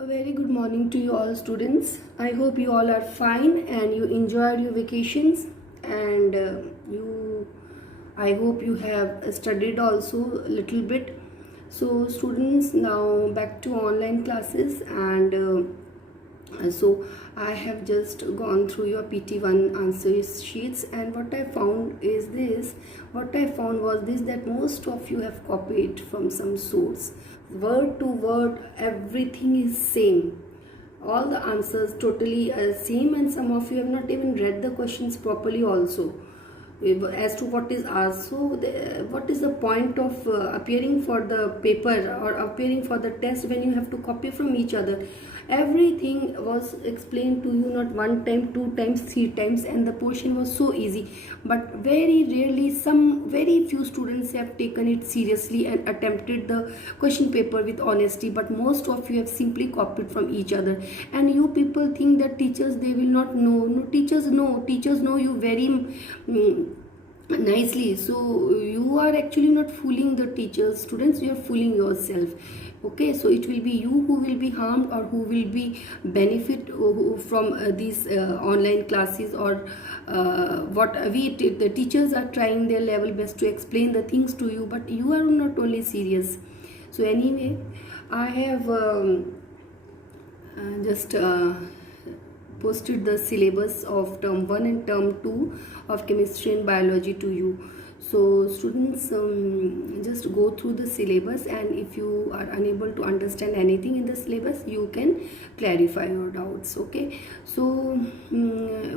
A very good morning to you all students. I hope you all are fine and you enjoyed your vacations and I hope you have studied also a little bit. So students, now back to online classes and so I have just gone through your PT1 answer sheets, and what I found was this, that most of you have copied from some source. Word to word everything is same, all the answers totally same, and some of you have not even read the questions properly also as to what is asked. So what is the point of appearing for the paper or appearing for the test when you have to copy from each other? Everything was explained to you, not one time, two times, three times, and the portion was so easy. But very rarely, very few students have taken it seriously and attempted the question paper with honesty. But most of you have simply copied from each other, and you people think that teachers, they will not know. No, teachers know you very nicely. So you are actually not fooling the teachers. Students, you are fooling yourself. Okay, so it will be you who will be harmed or who will be benefit from these online classes, or what the teachers are trying their level best to explain the things to you, but you are not only serious. So anyway, I have just posted the syllabus of term 1 and term 2 of chemistry and biology to you. So students, just go through the syllabus, and if you are unable to understand anything in the syllabus, you can clarify your doubts. Okay, so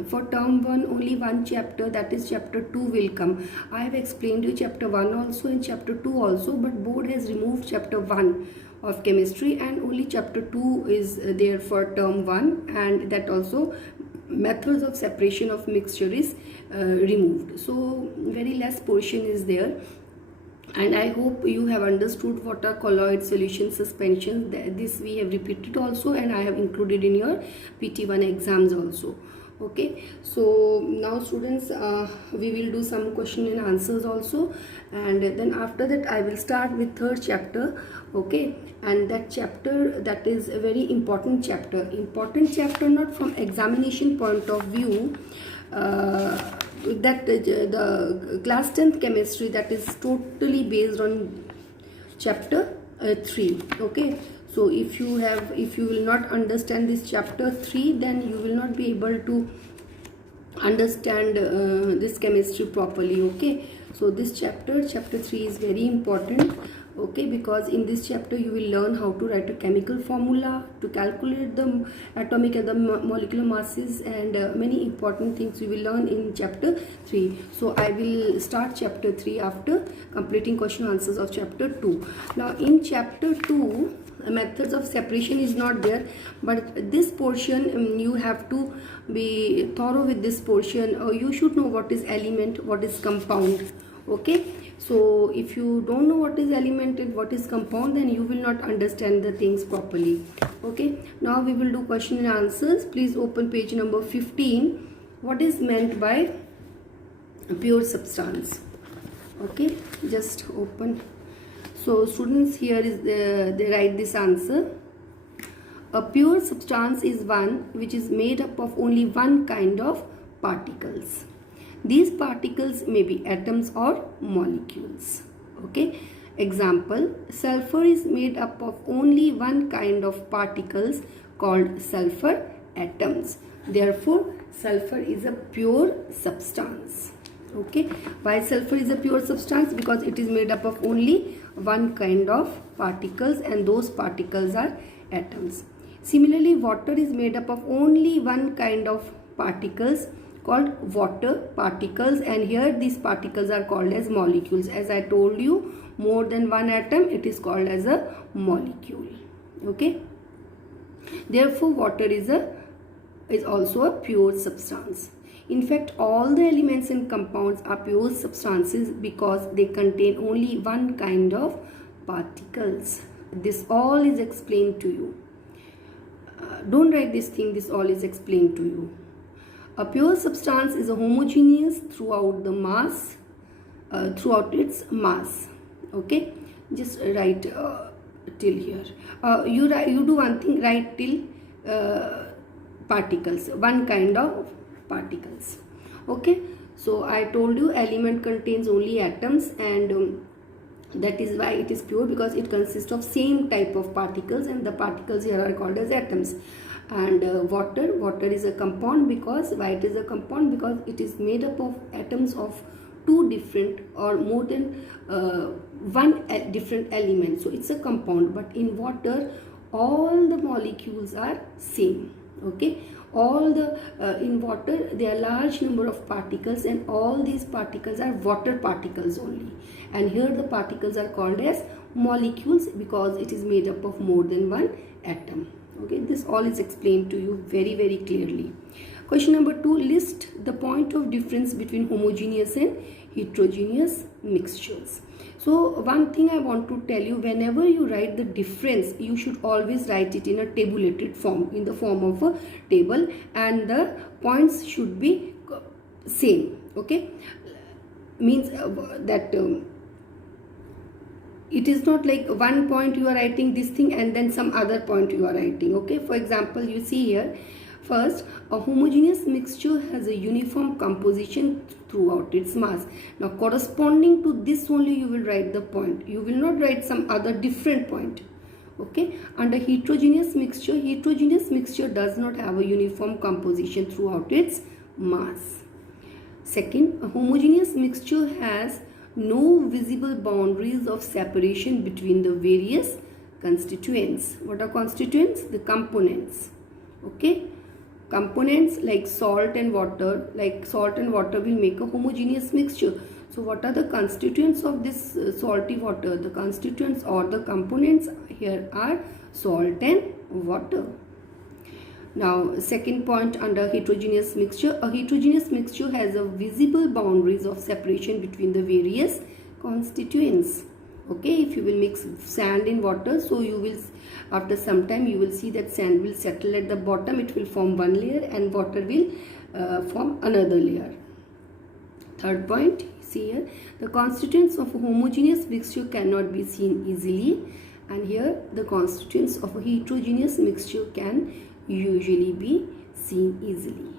for term 1 only one chapter, that is chapter 2, will come. I have explained you chapter 1 also and chapter 2 also, but board has removed chapter 1 of chemistry, and only chapter 2 is there for term 1, and that also methods of separation of mixture is removed. So very less portion is there, and I hope you have understood what are colloid solution suspensions. This we have repeated also, and I have included in your PT1 exams also. Okay, so now students, we will do some question and answers also, and then after that I will start with third chapter. Okay, and that chapter, that is a very important chapter not from examination point of view, that the class 10th chemistry, that is totally based on chapter 3. Okay, so if you will not understand this chapter 3, then you will not be able to understand this chemistry properly. Okay, so this chapter 3 is very important. Okay, because in this chapter you will learn how to write a chemical formula, to calculate the atomic and the molecular masses, and many important things you will learn in chapter 3. So I will start chapter 3 after completing question answers of chapter 2. Now in chapter 2, methods of separation is not there, but this portion, you have to be thorough with this portion, or you should know what is element, what is compound. Okay, so if you don't know what is element and what is compound, then you will not understand the things properly. Okay, now we will do question and answers. Please open page number 15. What is meant by pure substance? Okay, just open. So students, here is they write this answer. A pure substance is one which is made up of only one kind of particles. These particles may be atoms or molecules. Okay, example, sulfur is made up of only one kind of particles called sulfur atoms. Therefore, sulfur is a pure substance. Okay, why sulfur is a pure substance? Because it is made up of only one kind of particles, and those particles are atoms. Similarly, water is made up of only one kind of particles called water particles, and here these particles are called as molecules. As I told you, more than one atom, it is called as a molecule. Okay, therefore water is also a pure substance. In fact, all the elements and compounds are pure substances because they contain only one kind of particles. This all is explained to you. Don't write this thing, this all is explained to you. A pure substance is a homogeneous throughout its mass. Okay, just write till here. You do one thing, write till particles, one kind of particles. Okay, so I told you element contains only atoms, and that is why it is pure, because it consists of same type of particles, and the particles here are called as atoms. And water is a compound. Because why it is a compound? Because it is made up of atoms of two different or more than one different element, so it's a compound. But in water all the molecules are same. Okay, all the in water there are large number of particles, and all these particles are water particles only, and here the particles are called as molecules because it is made up of more than one atom. Okay, this all is explained to you very, very clearly. Question number 2, list the point of difference between homogeneous and heterogeneous mixtures. So one thing I want to tell you, whenever you write the difference, you should always write it in a tabulated form, in the form of a table, and the points should be same. Okay, means that it is not like one point you are writing this thing and then some other point you are writing. Okay, for example, you see here, first, a homogeneous mixture has a uniform composition throughout its mass. Now corresponding to this only you will write the point, you will not write some other different point. Okay, under heterogeneous mixture does not have a uniform composition throughout its mass. Second, a homogeneous mixture has no visible boundaries of separation between the various constituents. What are constituents? The components. Okay, components like salt and water, will make a homogeneous mixture. So what are the constituents of this salty water? The constituents or the components here are salt and water. Now second point under heterogeneous mixture, a heterogeneous mixture has a visible boundaries of separation between the various constituents. Okay, if you will mix sand in water, so you will, after some time you will see that sand will settle at the bottom, it will form one layer, and water will form another layer. Third point, see here, the constituents of a homogeneous mixture cannot be seen easily, and here the constituents of a heterogeneous mixture can usually be seen easily.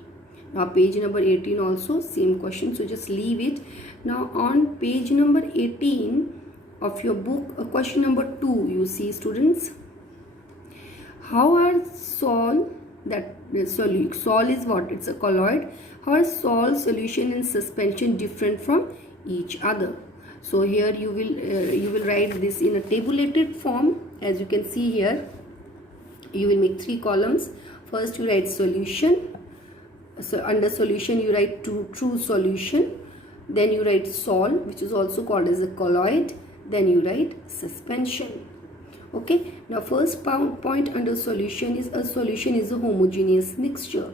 Now page number 18 also same question, so just leave it. Now on page number 18 of your book, question number 2, you see students, how are sol, that sol is what? It's a colloid. How are sol, solution and suspension different from each other? So here you will write this in a tabulated form. As you can see here, you will make 3 columns. First you write solution, so under solution you write true solution, then you write sol, which is also called as a colloid, then you write suspension. Okay, now first point under solution is a solution is a homogeneous mixture.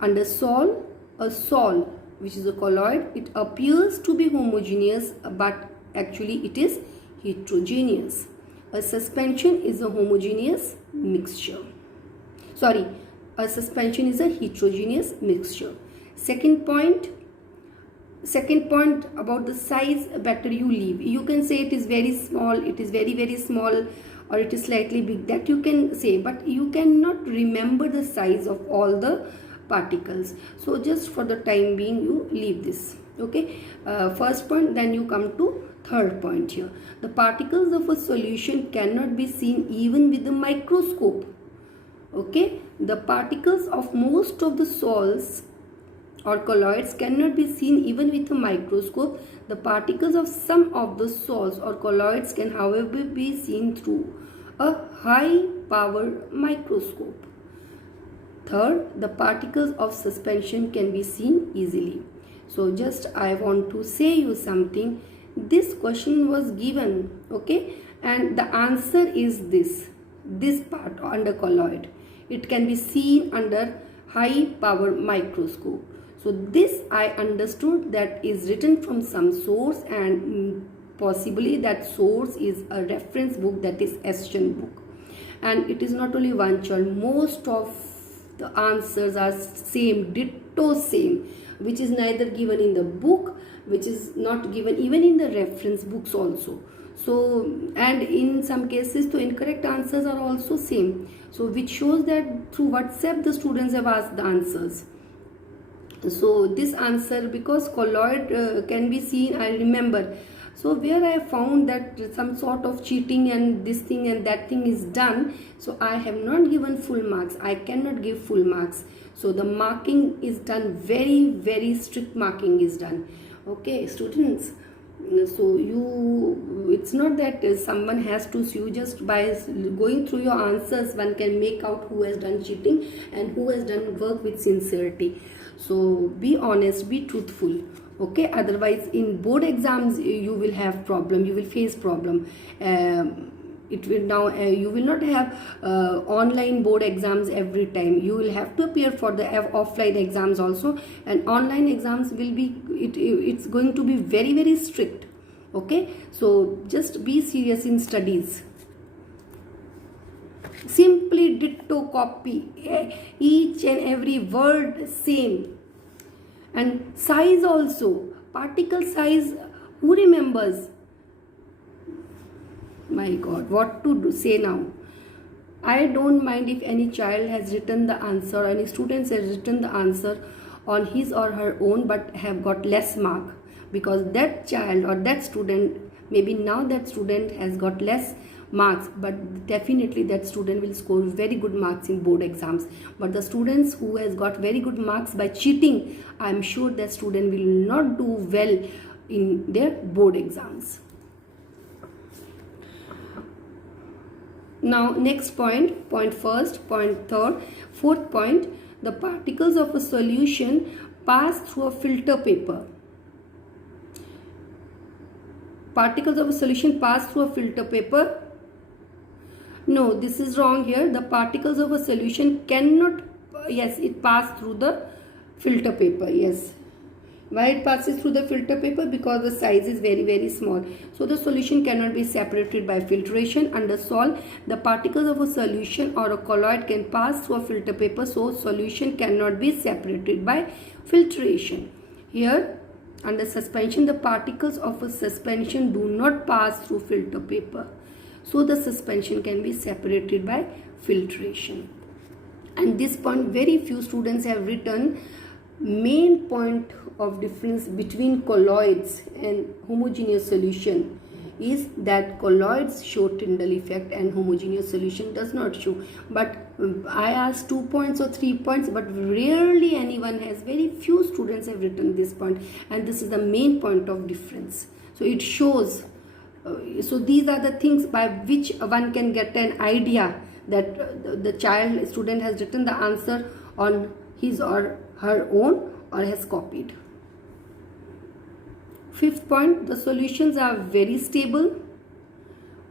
Under sol, a sol, which is a colloid, it appears to be homogeneous but actually it is heterogeneous. A suspension is a homogeneous mixture. Sorry, a suspension is a heterogeneous mixture. Second point about the size, better you leave. You can say it is very small, it is very, very small, or it is slightly big, that you can say, but you cannot remember the size of all the particles. So just for the time being you leave this. Okay, first point, then you come to third point here. The particles of a solution cannot be seen even with the microscope. Okay, the particles of most of the sols or colloids cannot be seen even with a microscope. The particles of some of the sols or colloids can however be seen through a high power microscope. Third, the particles of suspension can be seen easily. So just I want to say you something. This question was given, okay, and the answer is this part under colloid. It can be seen under high power microscope. So this I understood that is written from some source, and possibly that source is a reference book, that is Ashton book. And it is not only one child, most of the answers are same, ditto same, which is neither given in the book, which is not given even in the reference books also. So, and in some cases the incorrect answers are also same, so which shows that through WhatsApp the students have asked the answers. So this answer, because colloid can be seen, I remember, so where I found that some sort of cheating and this thing and that thing is done, so I have not given full marks. I cannot give full marks. So the marking is done, very very strict marking is done. Okay students, so it's not that someone has to sue. Just by going through your answers one can make out who has done cheating and who has done work with sincerity. So be honest, be truthful, okay? Otherwise in board exams you will have problem, you will face problem. It will now you will not have online board exams every time. You will have to appear for the offline exams also, and online exams will be it's going to be very very strict, okay? So just be serious in studies. Simply ditto copy, each and every word same. And size also, particle size, who remembers? My God, what to say now? I don't mind if any child has written the answer, any students has written the answer on his or her own but have got less mark, because that child or that student, maybe now that student has got less marks, but definitely that student will score very good marks in board exams. But the students who has got very good marks by cheating, I am sure that student will not do well in their board exams. Now next point, point first, point third, fourth point, the particles of a solution pass through a filter paper. Particles of a solution pass through a filter paper. No, this is wrong here. The particles of a solution cannot, yes, it passes through the filter paper, yes. Why it passes through the filter paper? Because the size is very very small. So the solution cannot be separated by filtration. Under sol, the particles of a solution or a colloid can pass through a filter paper, so solution cannot be separated by filtration. Here, under suspension, the particles of a suspension do not pass through filter paper, so the suspension can be separated by filtration. And this point very few students have written. Main point of difference between colloids and homogeneous solution is that colloids show Tyndall effect and homogeneous solution does not show. But I asked 2 points or 3 points, but rarely anyone has, very few students have written this point, and this is the main point of difference. So it shows, so these are the things by which one can get an idea that the student has written the answer on his or her own or has copied. Fifth point, the solutions are very stable.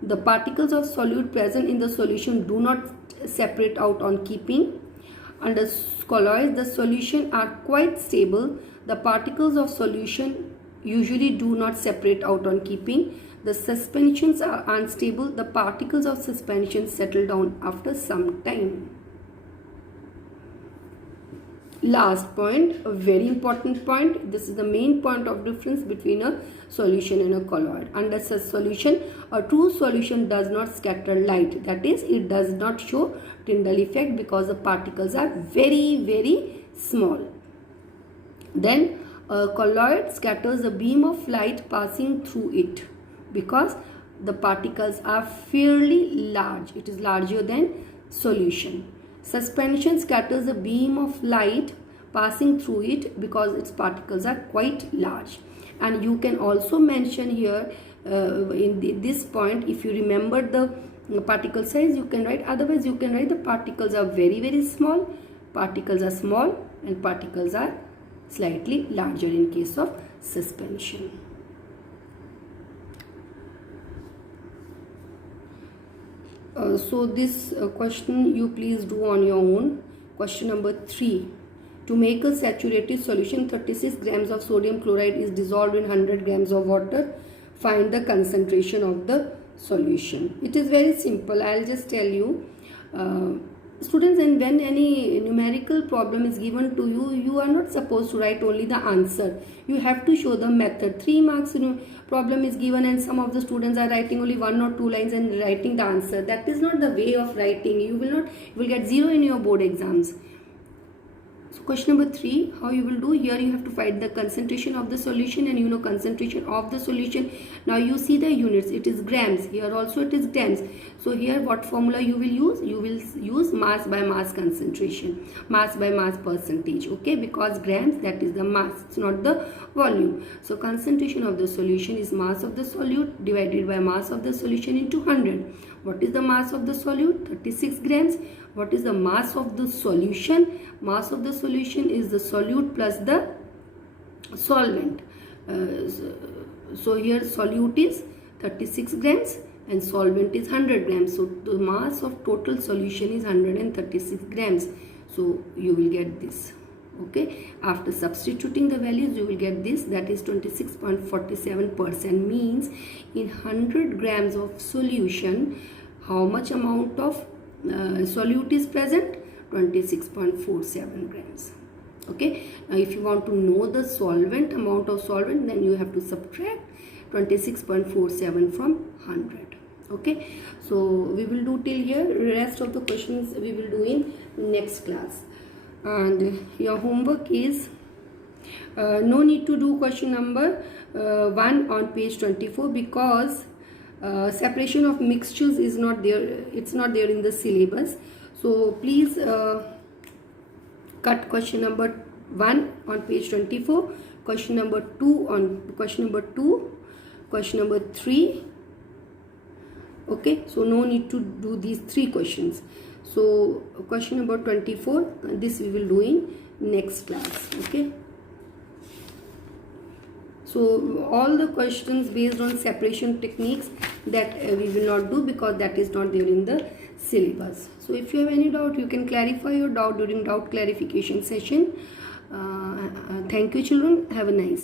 The particles of solute present in the solution do not separate out on keeping. Under colloids, the solution are quite stable. The particles of solution usually do not separate out on keeping. The suspensions are unstable. The particles of suspension settle down after some time. Last point, a very important point. This is the main point of difference between a solution and a colloid. Under such solution, a true solution does not scatter light. That is, it does not show Tyndall effect because the particles are very very small. Then a colloid scatters a beam of light passing through it because the particles are fairly large. It is larger than solution. Suspension scatters a beam of light passing through it because its particles are quite large. And you can also mention here in this point, if you remember the particle size, you can write, otherwise you can write the particles are very very small, particles are small, and particles are slightly larger in case of suspension. So this question you please do on your own. Question number 3. To make a saturated solution, 36 grams of sodium chloride is dissolved in 100 grams of water. Find the concentration of the solution. It is very simple. I'll just tell you. Students, and when any numerical problem is given to you, you are not supposed to write only the answer. You have to show the method. 3 marks problem is given and some of the students are writing only 1 or 2 lines and writing the answer. That is not the way of writing. You will get 0 in your board exams. So question number 3, how you will do? Here you have to find the concentration of the solution, and concentration of the solution. Now you see the units, it is grams. Here also it is grams. So here what formula you will use? You will use mass by mass concentration, mass by mass percentage, okay, because grams, that is the mass, it's not the volume. So concentration of the solution is mass of the solute divided by mass of the solution into 100. What is the mass of the solute? 36 grams. What is the mass of the solution? Mass of the solution is the solute plus the solvent. So here solute is 36 grams and solvent is 100 grams. So the mass of total solution is 136 grams. So you will get this. Okay, after substituting the values you will get this, that is 26.47%. means in 100 grams of solution, how much amount of solute is present? 26.47 grams. Okay, now if you want to know the solvent, amount of solvent, then you have to subtract 26.47 from 100. Okay, so we will do till here. Rest of the questions we will do in next class. And your homework is no need to do question number 1 on page 24 because separation of mixtures is not there, it's not there in the syllabus. So please cut question number 1 on page 24, question number 2 on question number 2, question number 3. Okay, so no need to do these 3 questions. So question number 24, this we will do in next class. Okay, so all the questions based on separation techniques, that we will not do because that is not there in the syllabus. So if you have any doubt, you can clarify your doubt during doubt clarification session. Thank you children, have a nice